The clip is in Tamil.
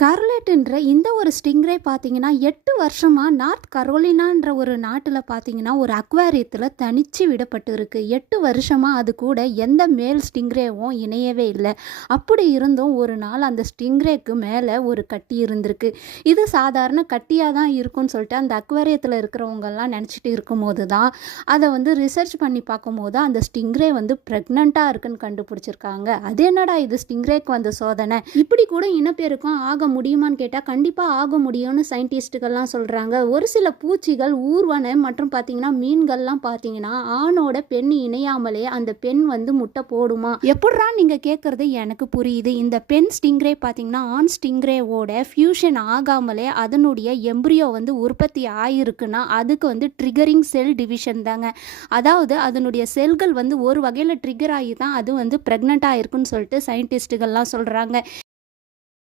ஸ்கார்லெட்ன்ற இந்த ஒரு ஸ்டிங்ரே பார்த்தீங்கன்னா 8 வருஷமா நார்த் கரோலினான்ற ஒரு நாட்டில் பார்த்தீங்கன்னா ஒரு அக்வாரியத்தில் தனிச்சு விடப்பட்டு இருக்கு. 8 வருஷமா அது கூட எந்த மேல் ஸ்டிங்ரேவும் இணையவே இல்லை. அப்படி இருந்தும் ஒரு நாள் அந்த ஸ்டிங்ரேக்கு மேலே ஒரு கட்டி இருந்திருக்கு. இது சாதாரண கட்டியாக தான் இருக்கும்னு சொல்லிட்டு அந்த அக்வாரியத்தில் இருக்கிறவங்கெல்லாம் நினச்சிட்டு இருக்கும்போது தான் அதை ரிசர்ச் பண்ணி பார்க்கும்போது அந்த ஸ்டிங்ரே ப்ரெக்னெண்ட்டாக இருக்குன்னு கண்டுபிடிச்சிருக்காங்க. அது என்னடா இது ஸ்டிங்ரேக்கு சோதனை, இப்படி கூட இனப்பெருக்கம் ஆக முடியுமான்னு கேட்டால் கண்டிப்பாக ஆக முடியும்னு சயின்டிஸ்ட்டுகள்லாம் சொல்கிறாங்க. ஒரு சில பூச்சிகள், ஊர்வன மற்றும் பார்த்தீங்கன்னா மீன்கள்லாம் பார்த்தீங்கன்னா ஆணோட பெண் இணையாமலே அந்த பெண் முட்டை போடுமா. எப்படா நீங்கள் கேட்குறது எனக்கு புரியுது. இந்த பெண் ஸ்டிங்ரே பார்த்தீங்கன்னா ஆண் ஸ்டிங்ரேவோட ஃபியூஷன் ஆகாமலே அதனுடைய எம்ப்ரியோ உற்பத்தி ஆகிருக்குன்னா அதுக்கு ட்ரிகரிங் செல் டிவிஷன் தாங்க. அதாவது அதனுடைய செல்கள் ஒரு வகையில் ட்ரிகர் ஆகி தான் அது ப்ரெக்னெண்ட்டாக இருக்குன்னு சொல்லிட்டு சயின்டிஸ்ட்டுகள்லாம் சொல்கிறாங்க.